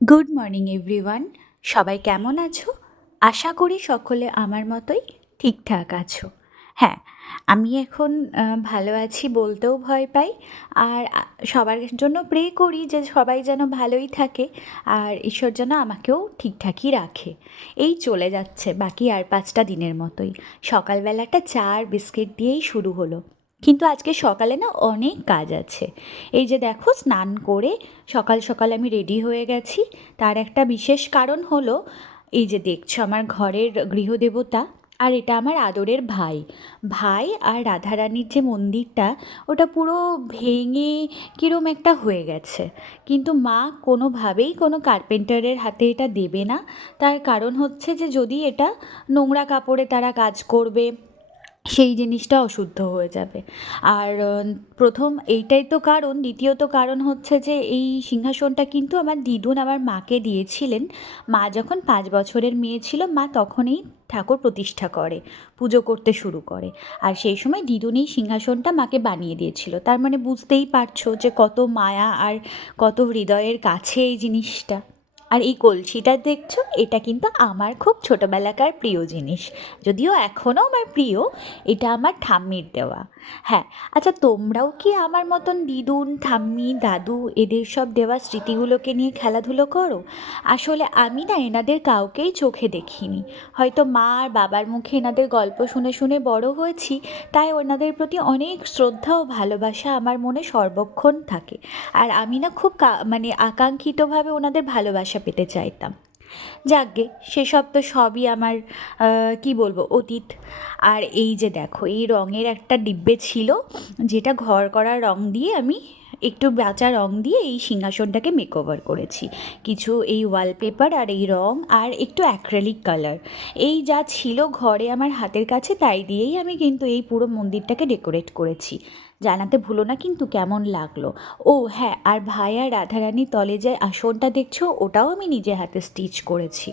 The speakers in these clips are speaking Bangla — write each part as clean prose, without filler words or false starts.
Good morning everyone. সবাই কেমন আছো? আশা করি সকলে আমার মতোই ঠিকঠাক আছো। হ্যাঁ, আমি এখন ভালো আছি বলতেও ভয় পাই। আর সবার জন্য প্রে করি যে সবাই যেন ভালোই থাকে, আর ঈশ্বর যেন আমাকেও ঠিকঠাকই রাখে। এই চলে যাচ্ছে বাকি আর ৫টা দিনের মতোই। সকালবেলাটা চা আর বিস্কিট দিয়েই শুরু হলো। কিন্তু আজকে সকালে না অনেক কাজ আছে। এই যে দেখো, স্নান করে সকাল সকাল আমি রেডি হয়ে গেছি। তার একটা বিশেষ কারণ হলো, এই যে দেখছো আমার ঘরের গৃহদেবতা, আর এটা আমার আদরের ভাই। ভাই আর রাধারানীর যে মন্দিরটা, ওটা পুরো ভেঙে কীরম একটা হয়ে গেছে। কিন্তু মা কোনোভাবেই কোনো কার্পেন্টারের হাতে এটা দেবে না। তার কারণ হচ্ছে যে যদি এটা নোংরা কাপড়ে তারা কাজ করবে, সেই জিনিসটা অশুদ্ধ হয়ে যাবে। আর প্রথম এইটাই তো কারণ। দ্বিতীয়ত কারণ হচ্ছে যে এই সিংহাসনটা কিন্তু আমার দিদুন আমার মাকে দিয়েছিলেন। মা যখন 5 বছরের মেয়ে ছিল, মা তখনই ঠাকুর প্রতিষ্ঠা করে, পুজো করতে শুরু করে। আর সেই সময় দিদুন এই সিংহাসনটা মাকে বানিয়ে দিয়েছিল। তার মানে বুঝতেই পারছো যে কত মায়া আর কত হৃদয়ের কাছে এই জিনিসটা। আর এই কলসিটা দেখছো, এটা কিন্তু আমার খুব ছোটোবেলাকার প্রিয় জিনিস। যদিও এখনও আমার প্রিয়। এটা আমার ঠাম্মির দেওয়া। হ্যাঁ, আচ্ছা তোমরাও কি আমার মতন দিদুন, ঠাম্মি, দাদু এদের সব দেওয়া স্মৃতিগুলোকে নিয়ে খেলাধুলো করো? আসলে আমি না এনাদের কাউকেই চোখে দেখিনি। হয়তো মা আর বাবার মুখে এনাদের গল্প শুনে শুনে বড় হয়েছি, তাই ওনাদের প্রতি অনেক শ্রদ্ধা ও ভালোবাসা আমার মনে সর্বক্ষণ থাকে। আর আমি না খুব মানে আকাঙ্ক্ষিতভাবে ওনাদের ভালোবাসা পেতে চাইতাম। যাকগে, সেসব তো সবই আমার কী বলবো, অতীত। আর এই যে দেখো, এই রঙের একটা ডিব্বে ছিল, যেটা ঘর করা রং দিয়ে আমি একটু বাঁচা রং দিয়ে এই সিংহাসনটাকে মেকওভার করেছি। কিছু এই ওয়ালপেপার আর এই রং আর একটু অ্যাক্রেলিক কালার, এই যা ছিল ঘরে আমার হাতের কাছে, তাই দিয়েই আমি কিন্তু এই পুরো মন্দিরটাকে ডেকোরেট করেছি। জানাতে ভুলো না কিন্তু কেমন লাগলো। ও হ্যাঁ, আর ভাই আর রাধারানীর তলে যে আসনটা দেখছো, ওটাও আমি নিজে হাতে স্টিচ করেছি।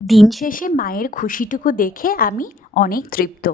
দিন শেষে মায়ের খুশিটুকু দেখে আমি অনেক তৃপ্ত।